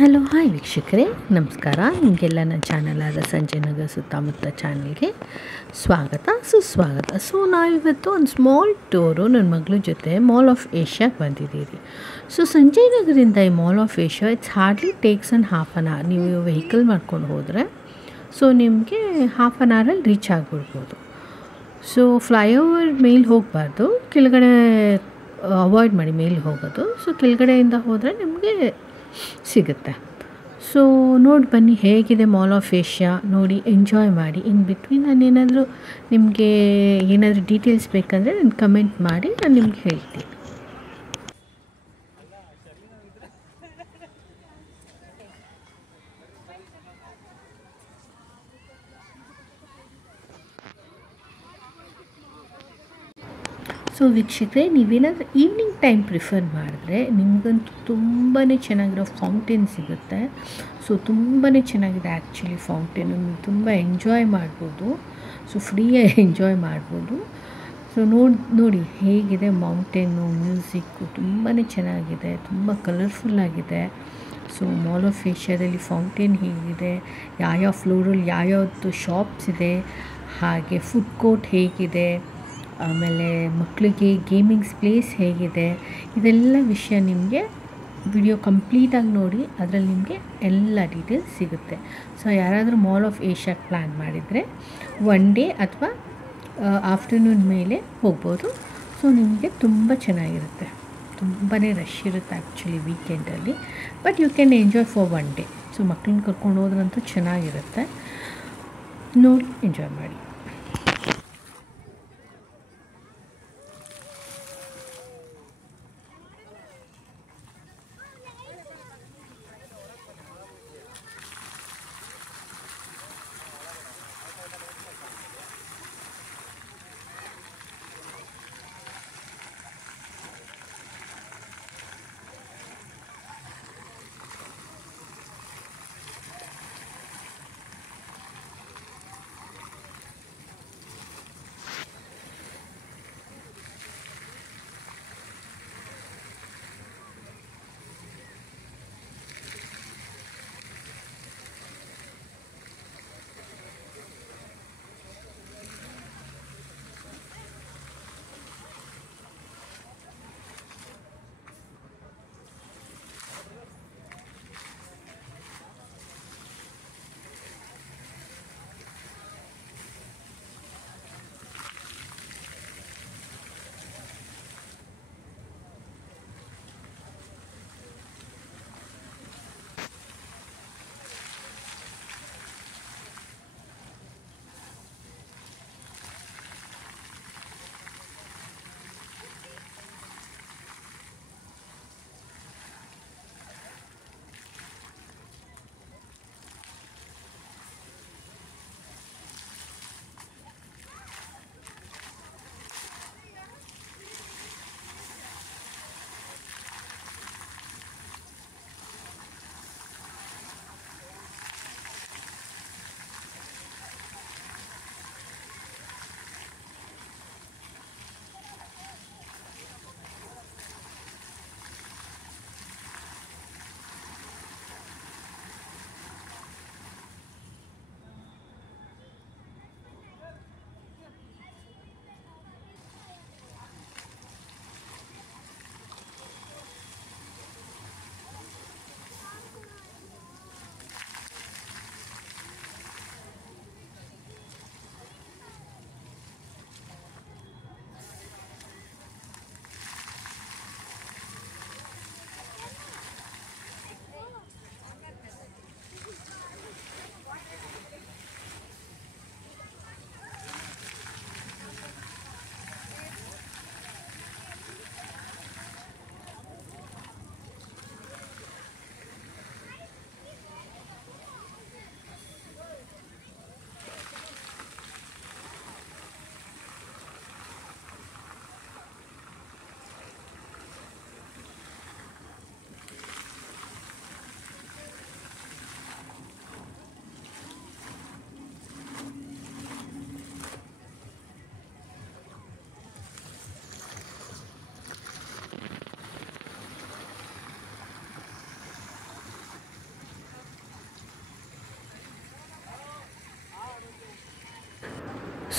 Hello hi ವೀಕ್ಷಕರೇ, ನಮಸ್ಕಾರ. ನಿಮಗೆಲ್ಲ ನನ್ನ ಚಾನಲ್ ಆದ ಸಂಜಯ್ ನಗರ್ ಸುತ್ತಮುತ್ತ ಚಾನಲ್ಗೆ ಸ್ವಾಗತ ಸುಸ್ವಾಗತ. ನಾವಿವತ್ತು ಒಂದು ಸ್ಮಾಲ್ ಟೂರು ನನ್ನ ಮಗಳ ಜೊತೆ ಮಾಲ್ ಆಫ್ ಏಷ್ಯಾಗೆ ಬಂದಿದ್ದೀರಿ. ಸಂಜಯ್ ನಗರಿಂದ ಈ mall of Asia it's hardly takes an half an hour. ನೀವು ವೆಹಿಕಲ್ ಮಾಡ್ಕೊಂಡು ಹೋದರೆ ನಿಮಗೆ ಹಾಫ್ ಆನ್ ಅವರಲ್ಲಿ ರೀಚ್ ಆಗಿಬಿಡ್ಬೋದು. ಫ್ಲೈಓವರ್ ಮೇಲೆ ಹೋಗಬಾರ್ದು, ಕೆಳಗಡೆ ಅವಾಯ್ಡ್ ಮಾಡಿ ಮೇಲೆ ಹೋಗೋದು. ಕೆಳಗಡೆಯಿಂದ ಹೋದರೆ ನಿಮಗೆ ಸಿಗುತ್ತೆ. ನೋಡಿ ಬನ್ನಿ ಹೇಗಿದೆ ಮಾಲ್ ಆಫ್ ಏಷ್ಯಾ, ನೋಡಿ ಎಂಜಾಯ್ ಮಾಡಿ. ಇನ್ ಬಿಟ್ವೀನ್ ನಾನೇನಾದರೂ ನಿಮಗೆ ಏನಾದರೂ ಡೀಟೇಲ್ಸ್ ಬೇಕಂದರೆ ನಾನು ಕಮೆಂಟ್ ಮಾಡಿ ನಾನು ನಿಮ್ಗೆ ಹೇಳ್ತೀನಿ. ವೀಕ್ಷಕರೇ, ನೀವೇನಾದರೂ ಈವ್ನಿಂಗ್ ಟೈಮ್ ಪ್ರಿಫರ್ ಮಾಡಿದ್ರೆ ನಿಮಗಂತೂ ತುಂಬಾ ಚೆನ್ನಾಗಿರೋ ಫೌಂಟೇನ್ ಸಿಗುತ್ತೆ. ತುಂಬಾ ಚೆನ್ನಾಗಿದೆ ಆ್ಯಕ್ಚುಲಿ ಫೌಂಟೇನು. ನೀವು ತುಂಬ ಎಂಜಾಯ್ ಮಾಡ್ಬೋದು. ಫ್ರೀಯಾಗಿ ಎಂಜಾಯ್ ಮಾಡ್ಬೋದು. ನೋಡಿ ಹೇಗಿದೆ ಮೌಂಟೇನು, ಮ್ಯೂಸಿಕ್ಕು ತುಂಬಾ ಚೆನ್ನಾಗಿದೆ, ತುಂಬ ಕಲರ್ಫುಲ್ಲಾಗಿದೆ. ಮಾಲ್ ಆಫ್ ಏಷ್ಯಾದಲ್ಲಿ ಫೌಂಟೇನ್ ಹೇಗಿದೆ, ಯಾವ್ಯಾವ ಫ್ಲೋರಲ್ಲಿ ಯಾವ್ಯಾವ್ದು ಶಾಪ್ಸ್ ಇದೆ, ಹಾಗೆ ಫುಡ್ ಕೋರ್ಟ್ ಹೇಗಿದೆ, ಆಮೇಲೆ ಮಕ್ಕಳಿಗೆ ಗೇಮಿಂಗ್ಸ್ ಪ್ಲೇಸ್ ಹೇಗಿದೆ, ಇದೆಲ್ಲ ವಿಷಯ ನಿಮಗೆ ವಿಡಿಯೋ ಕಂಪ್ಲೀಟಾಗಿ ನೋಡಿ, ಅದರಲ್ಲಿ ನಿಮಗೆ ಎಲ್ಲ ಡೀಟೇಲ್ಸ್ ಸಿಗುತ್ತೆ. ಯಾರಾದರೂ ಮಾಲ್ ಆಫ್ ಏಷ್ಯಾಗೆ ಪ್ಲ್ಯಾನ್ ಮಾಡಿದರೆ ಒನ್ ಡೇ ಅಥವಾ ಆಫ್ಟರ್ನೂನ್ ಮೇಲೆ ಹೋಗ್ಬೋದು. ನಿಮಗೆ ತುಂಬ ಚೆನ್ನಾಗಿರುತ್ತೆ. ತುಂಬಾ ರಶ್ ಇರುತ್ತೆ ಆ್ಯಕ್ಚುಲಿ ವೀಕೆಂಡಲ್ಲಿ, but you can enjoy for one day. ಮಕ್ಕಳನ್ನ ಕರ್ಕೊಂಡು ಹೋದ್ರಂತೂ ಚೆನ್ನಾಗಿರುತ್ತೆ. ನೋಡಿ ಎಂಜಾಯ್ ಮಾಡಿ.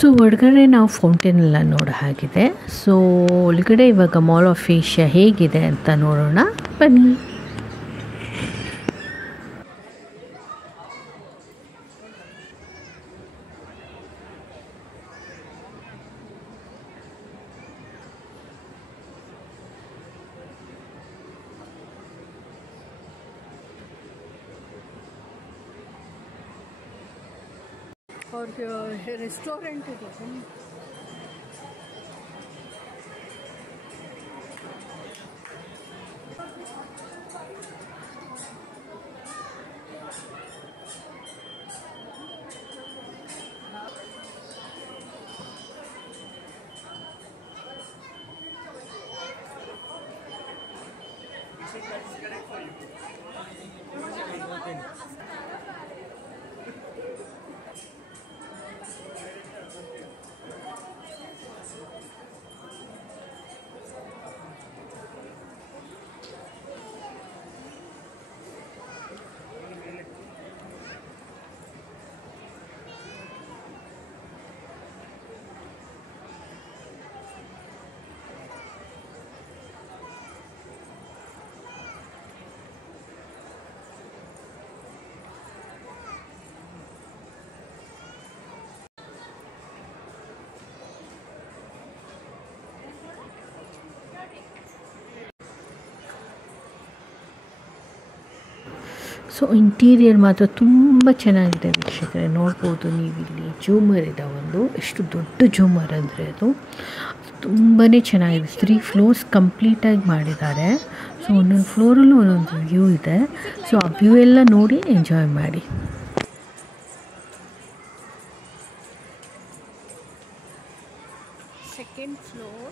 ಸೊ ಒಳಗಡೆ ನಾವು ಫೌಂಟೇನೆಲ್ಲ ನೋಡೋ ಹಾಗಿದೆ. ಸೊ ಒಳಗಡೆ ಇವಾಗ ಮಾಲ್ ಆಫ್ ಏಷ್ಯಾ ಹೇಗಿದೆ ಅಂತ ನೋಡೋಣ ಬನ್ನಿ. और रेस्टोरेंट ಇದೆ. ಸೊ ಇಂಟೀರಿಯರ್ ಮಾತ್ರ ತುಂಬ ಚೆನ್ನಾಗಿದೆ ವೀಕ್ಷಕರೇ. ನೋಡ್ಬೋದು ನೀವಿಲ್ಲಿ ಜೂಮರ್ ಇದೆ ಒಂದು, ಎಷ್ಟು ದೊಡ್ಡ ಜೂಮರ್ ಅಂದರೆ ಅದು ತುಂಬಾ ಚೆನ್ನಾಗಿದೆ. 3 ಫ್ಲೋರ್ಸ್ ಕಂಪ್ಲೀಟಾಗಿ ಮಾಡಿದ್ದಾರೆ. ಸೊ ಒಂದೊಂದು ಫ್ಲೋರಲ್ಲೂ ಒಂದೊಂದು ವ್ಯೂ ಇದೆ. ಸೊ ಆ ವ್ಯೂ ಎಲ್ಲ ನೋಡಿ ಎಂಜಾಯ್ ಮಾಡಿ. Second floor.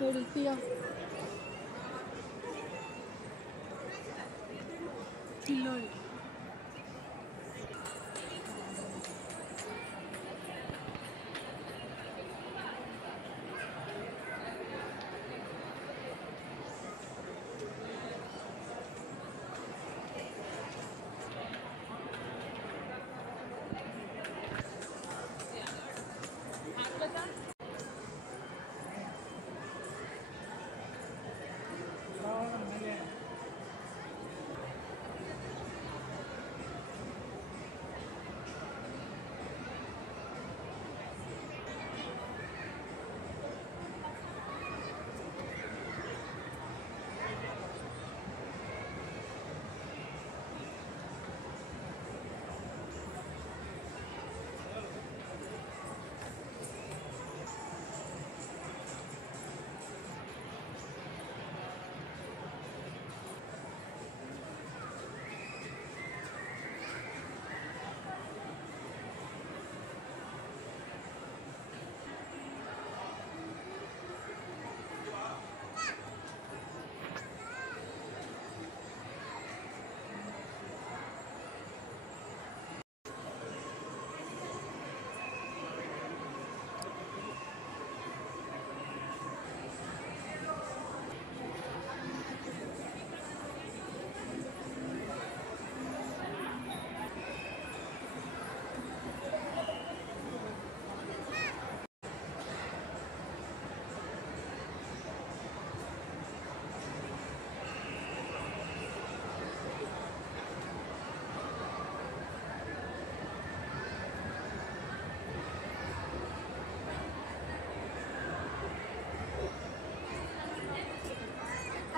ನೋಡಿ ಪಿಯಾ ಇಲ್ಲಿ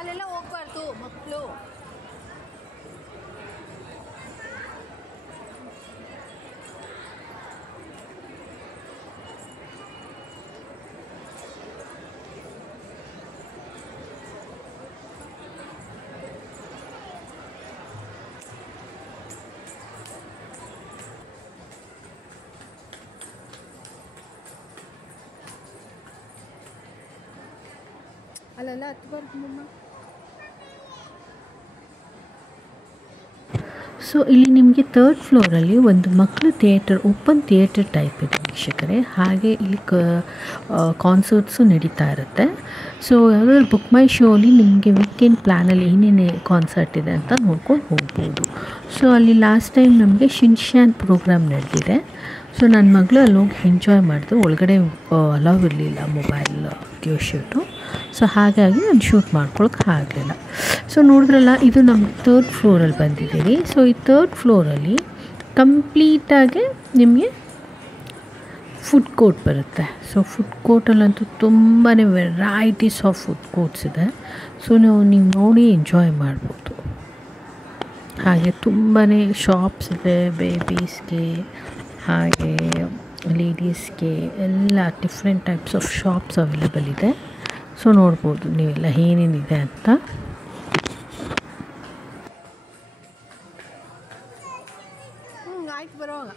ಅಲ್ಲೆಲ್ಲ ಹೋಗ್ಬಾರ್ದು ಮಕ್ಕಳು. ಅಲ್ಲೆಲ್ಲ ಹತ್ಬಾರ್ದು. ಸೊ ಇಲ್ಲಿ ನಿಮಗೆ ಥರ್ಡ್ ಫ್ಲೋರಲ್ಲಿ ಒಂದು ಮಕ್ಕಳು ಥಿಯೇಟರ್, ಓಪನ್ ಥಿಯೇಟರ್ ಟೈಪ್ ಇದೆ ವೀಕ್ಷಕರೇ. ಹಾಗೆ ಇಲ್ಲಿ ಕಾನ್ಸರ್ಟ್ಸು ನಡೀತಾ ಇರುತ್ತೆ. ಸೊ ಯಾವುದಾದ್ರು ಬುಕ್ ಮೈ ಶೋಲಿ ನಿಮಗೆ ವೀಕೆಂಡ್ ಪ್ಲ್ಯಾನಲ್ಲಿ ಏನೇನು ಕಾನ್ಸರ್ಟ್ ಇದೆ ಅಂತ ನೋಡ್ಕೊಂಡು ಹೋಗ್ಬೋದು. ಸೊ ಅಲ್ಲಿ ಲಾಸ್ಟ್ ಟೈಮ್ ನಮಗೆ ಶಿನ್ಶ್ಯಾನ್ ಪ್ರೋಗ್ರಾಮ್ ನಡೆದಿದೆ. ಸೊ ನನ್ನ ಮಗಳು ಅಲ್ಲಿ ಹೋಗಿ ಎಂಜಾಯ್ ಮಾಡಿದ್ರು. ಒಳಗಡೆ ಅಲೌ ಇರಲಿಲ್ಲ ಮೊಬೈಲ್ ವಿಡಿಯೋ ಶೂಟು. ಸೊ ಹಾಗಾಗಿ ನಾನು ಶೂಟ್ ಮಾಡ್ಕೊಳಕ್ಕೆ ಆಗಲಿಲ್ಲ. ಸೊ ನೋಡಿದ್ರಲ್ಲ, ಇದು ನಮ್ಮ ಥರ್ಡ್ ಫ್ಲೋರಲ್ಲಿ ಬಂದಿದ್ದೀವಿ. ಸೊ ಈ ಥರ್ಡ್ ಫ್ಲೋರಲ್ಲಿ ಕಂಪ್ಲೀಟಾಗಿ ನಿಮಗೆ ಫುಡ್ ಕೋರ್ಟ್ ಬರುತ್ತೆ. ಸೊ ಫುಡ್ ಕೋರ್ಟಲ್ಲಂತೂ ತುಂಬಾ ವೆರೈಟೀಸ್ ಆಫ್ ಫುಡ್ ಕೋರ್ಟ್ಸ್ ಇದೆ. ಸೊ ನೀವು ನೋಡಿ ಎಂಜಾಯ್ ಮಾಡ್ಬೋದು. ಹಾಗೆ ತುಂಬಾ ಶಾಪ್ಸ್ ಇದೆ, ಬೇಬೀಸ್ಗೆ ಹಾಗೆ ಲೇಡೀಸ್ಗೆ ಎಲ್ಲ different types of shops available ಇದೆ. ಸೊ ನೋಡ್ಬೋದು ನೀವೆಲ್ಲ ಏನೇನಿದೆ ಅಂತ. ಆಯ್ತು ಬರೋವಾಗ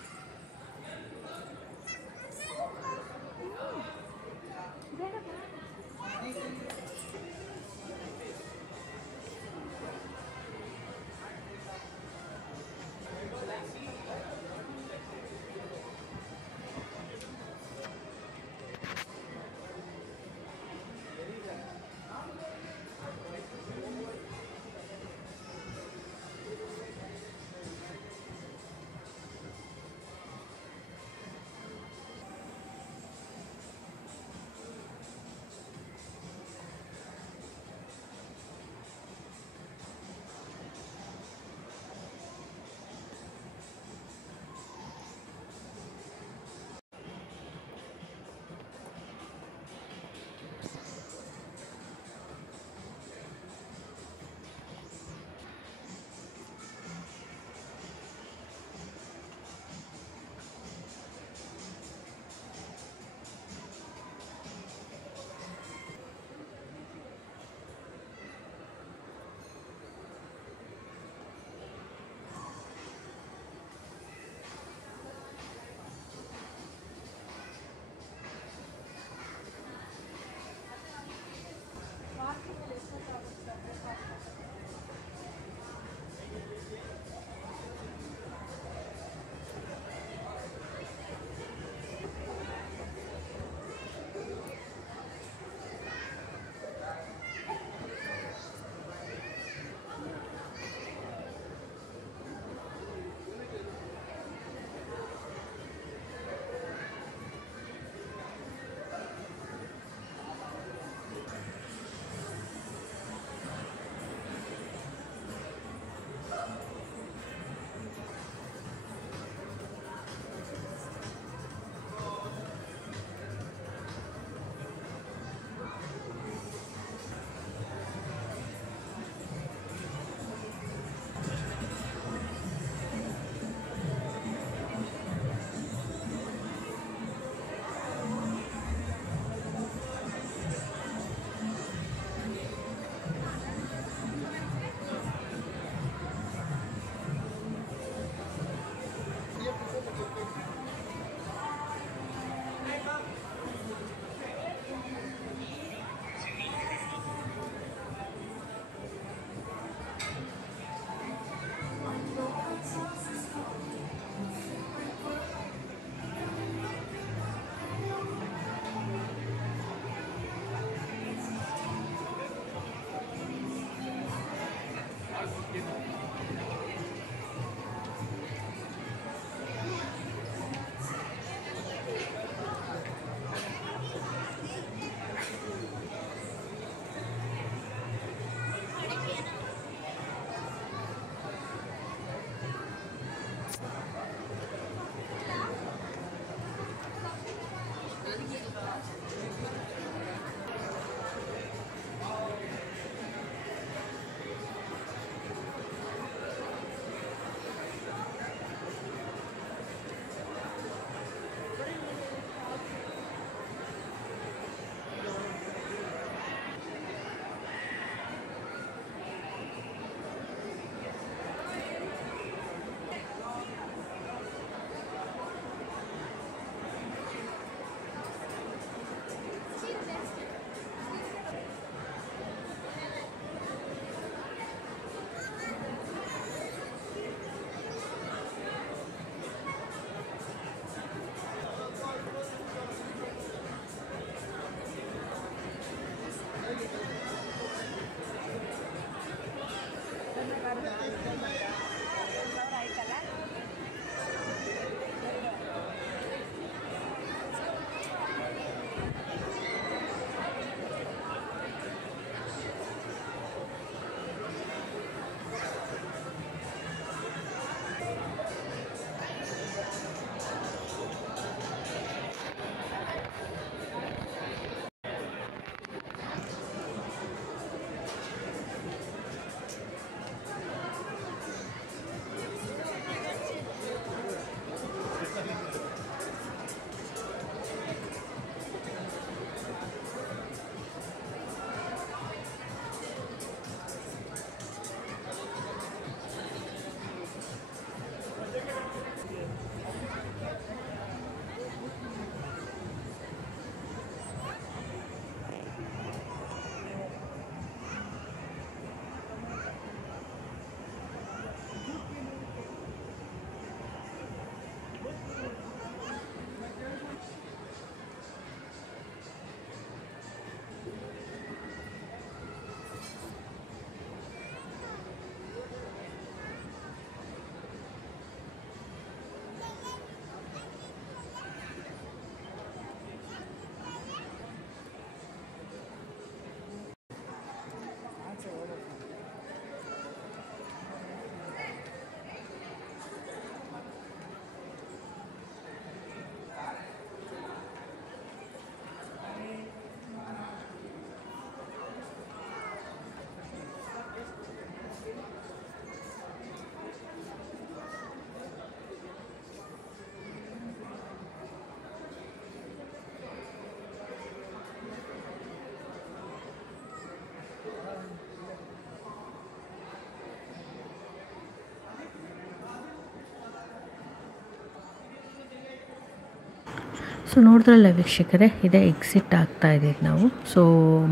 ಸೊ ನೋಡಿದ್ರಲ್ಲ ವೀಕ್ಷಕರೇ, ಇದೇ ಎಕ್ಸಿಟ್ ಆಗ್ತಾ ಇದ್ದೀವಿ ನಾವು. ಸೊ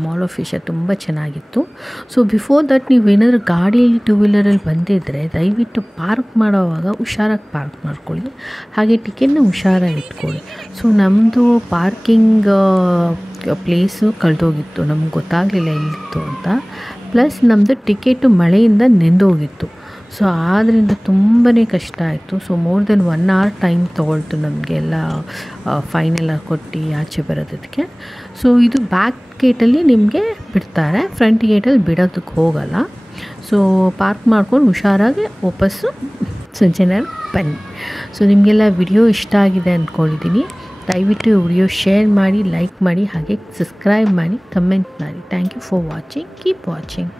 ಮಾಲ್ ಆಫ್ ಏಷ್ಯಾ ತುಂಬ ಚೆನ್ನಾಗಿತ್ತು. ಸೊ ಬಿಫೋರ್ ದಟ್ ನೀವು ಏನಾದರೂ ಗಾಡಿಯಲ್ಲಿ ಟೂ ವೀಲರಲ್ಲಿ ಬಂದಿದ್ದರೆ ದಯವಿಟ್ಟು ಪಾರ್ಕ್ ಮಾಡೋವಾಗ ಹುಷಾರಾಗಿ ಪಾರ್ಕ್ ಮಾಡ್ಕೊಳ್ಳಿ, ಹಾಗೆ ಟಿಕೆಟ್ನ ಹುಷಾರಾಗಿ ಇಟ್ಕೊಳ್ಳಿ. ಸೊ ನಮ್ಮದು ಪಾರ್ಕಿಂಗ್ ಪ್ಲೇಸು ಕಳೆದೋಗಿತ್ತು, ನಮ್ಗೆ ಗೊತ್ತಾಗಲಿಲ್ಲ ಎಲ್ಲಿತ್ತು ಅಂತ. ಪ್ಲಸ್ ನಮ್ಮದು ಟಿಕೆಟು ಮಳೆಯಿಂದ ನೆಂದೋಗಿತ್ತು. ಸೊ ಆದ್ದರಿಂದ ತುಂಬಾ ಕಷ್ಟ ಆಯಿತು. So more than 1 hour time ತೊಗೊಳ್ತು ನಮಗೆಲ್ಲ ಫೈನೆಲ್ಲ ಕೊಟ್ಟು ಆಚೆ ಬರೋದಕ್ಕೆ. ಸೊ ಇದು ಬ್ಯಾಕ್ ಗೇಟಲ್ಲಿ ನಿಮಗೆ ಬಿಡ್ತಾರೆ, ಫ್ರಂಟ್ ಗೇಟಲ್ಲಿ ಬಿಡೋದಕ್ಕೆ ಹೋಗಲ್ಲ. ಸೊ ಪಾರ್ಕ್ ಮಾಡ್ಕೊಂಡು ಹುಷಾರಾಗಿ ವಾಪಸ್ಸು ಸಂಜೆನಲ್ಲಿ ಬನ್ನಿ. ಸೊ ನಿಮಗೆಲ್ಲ ವಿಡಿಯೋ ಇಷ್ಟ ಆಗಿದೆ ಅಂದ್ಕೊಂಡಿದ್ದೀನಿ. ದಯವಿಟ್ಟು ವಿಡಿಯೋ ಶೇರ್ ಮಾಡಿ, ಲೈಕ್ ಮಾಡಿ, ಹಾಗೆ ಸಬ್ಸ್ಕ್ರೈಬ್ ಮಾಡಿ, ಕಮೆಂಟ್ ಮಾಡಿ. Thank you for watching. Keep watching.